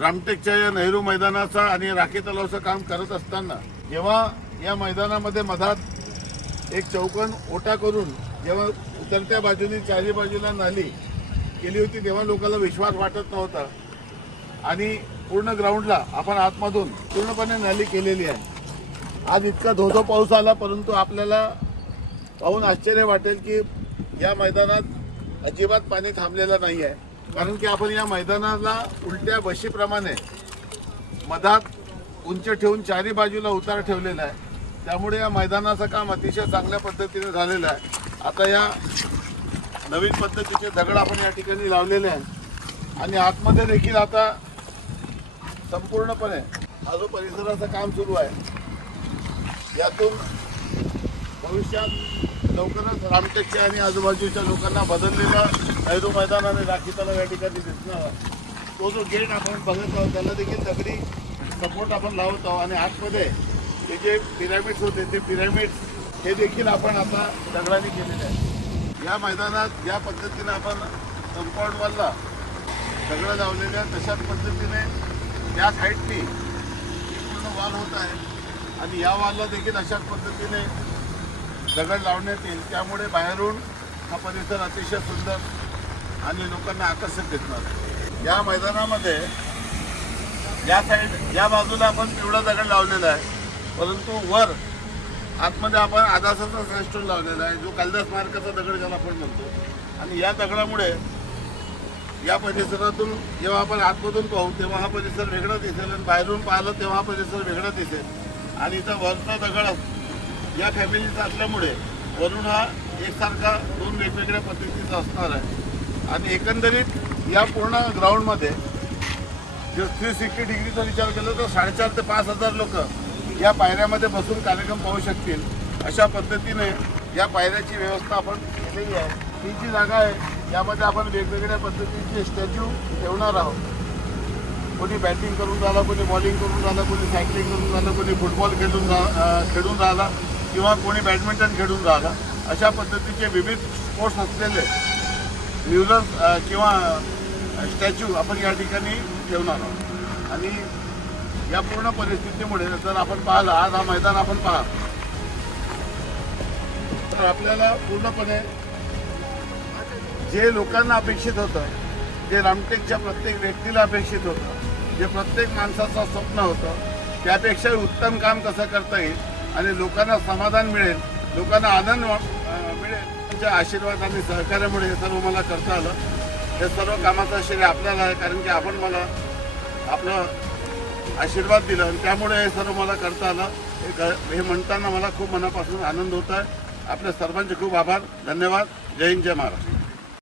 रामटेकच्या या नेहरू मैदानाचा आणि राखी तलावाचं काम करत असताना जेव्हा या मैदानामध्ये मधात एक चौकोन ओटा करून जेव्हा उतरत्या बाजूने चारी बाजूला नाली केली होती तेव्हा लोकांना विश्वास वाटत नव्हता आणि पूर्ण ग्राउंडला आपण आतमधून पूर्णपणे नाली केलेली आहे। आज इतका धोधो पाऊस आला परंतु आपल्याला पाहून आश्चर्य वाटेल की या मैदानात अजिबात पाणी थांबलेलं नाही आहे, कारण की आपण या मैदानाला उलट्या बशीप्रमाणे मधात उंच ठेवून चारी बाजूला उतार ठेवलेला आहे। त्यामुळे या मैदानाचं काम अतिशय चांगल्या पद्धतीने झालेलं आहे। आता या नवीन पद्धतीचे दगड आपण या ठिकाणी लावलेले आहेत आणि आतमध्ये देखील आता संपूर्णपणे हा जो परिसराचं काम सुरू आहे यातून भविष्यात लवकरच रामटेकच्या आणि आजूबाजूच्या लोकांना बदललेला नेहरू मैदान आणि राखी तलाव या ठिकाणी दिसणार आहे। तो जो गेट आपण बघत आहोत त्याला देखील दगडी सपोर्ट आपण लावत आहोत आणि आतमध्ये हे जे पिरॅमिड्स होते ते पिरॅमिड्स हे देखील आपण आता दगडाने केलेले आहेत। या मैदानात ज्या पद्धतीने आपण कंपाऊंड वॉलला दगडं लावलेले आहेत तशाच पद्धतीने या साईडनी पूर्ण वॉल होत आहे आणि या वॉलला देखील अशाच पद्धतीने दगड लावण्यात येईल। त्यामुळे बाहेरून हा परिसर अतिशय सुंदर आणि लोकांना आकर्षक दिसणार। या मैदानामध्ये या बाजूला आपण पिवळा दगड लावलेला आहे, परंतु वर आतमध्ये आपण आदासाचा सँडस्टोन लावलेला आहे जो कालिदास स्मारकाचा दगड ज्याला आपण म्हणतो। आणि या दगडामुळे या परिसरातून जेव्हा आपण आतमधून पाहू तेव्हा हा परिसर वेगळा दिसेल आणि बाहेरून पाहिलं तेव्हा हा परिसर वेगळा दिसेल। आणि इथं वरचा दगड या फॅमिलीचा असल्यामुळे वरून हा एकसारखा दोन वेगवेगळ्या पद्धतीचा असणार आहे। आणि एकंदरीत या पूर्ण ग्राउंडमध्ये जर 360 डिग्रीचा विचार केला तर 4,500 ते 5,000 लोक या पायऱ्यामध्ये बसून कार्यक्रम पाहू शकतील अशा पद्धतीने या पायऱ्याची व्यवस्था आपण केलेली आहे। ही जी जागा आहे यामध्ये आपण वेगवेगळ्या पद्धतीचे स्टॅच्यू ठेवणार आहोत। कोणी बॅटिंग करून राहिला, कोणी बॉलिंग करून राहिला, कोणी सायकलिंग करून राहिला, कोणी फुटबॉल खेळून राहिला किंवा कोणी बॅडमिंटन खेळून राहिला अशा पद्धतीचे विविध स्पोर्ट्स असलेले म्युरल्स किंवा स्टॅच्यू आपण या ठिकाणी ठेवणार आहोत। आणि या पूर्ण परिस्थितीमुळे जर आपण पाहिलं आज हा मैदान आपण पाहा तर आपल्याला पूर्णपणे जे लोकांना अपेक्षित होतं, जे रामटेकच्या प्रत्येक व्यक्तीला अपेक्षित होतं, जे प्रत्येक माणसाचं स्वप्न होतं त्यापेक्षा उत्तम काम कसं करता येईल आणि लोकांना समाधान मिळेल, लोकांना आनंद मिळेल त्यांच्या आशीर्वाद आणि सहकार्यामुळे हे सर्व मला करता आलं। हे सर्व कामाचं श्रेय आपल्याला आहे, कारण की आपण मला आपलं आशीर्वाद दिला आणि त्यामुळे हे सर्व मला करता आलं। हे म्हणताना मला खूप मनापासून आनंद होत आहे। आपल्या सर्वांचे खूप आभार, धन्यवाद। जय हिंद, जय महाराष्ट्र।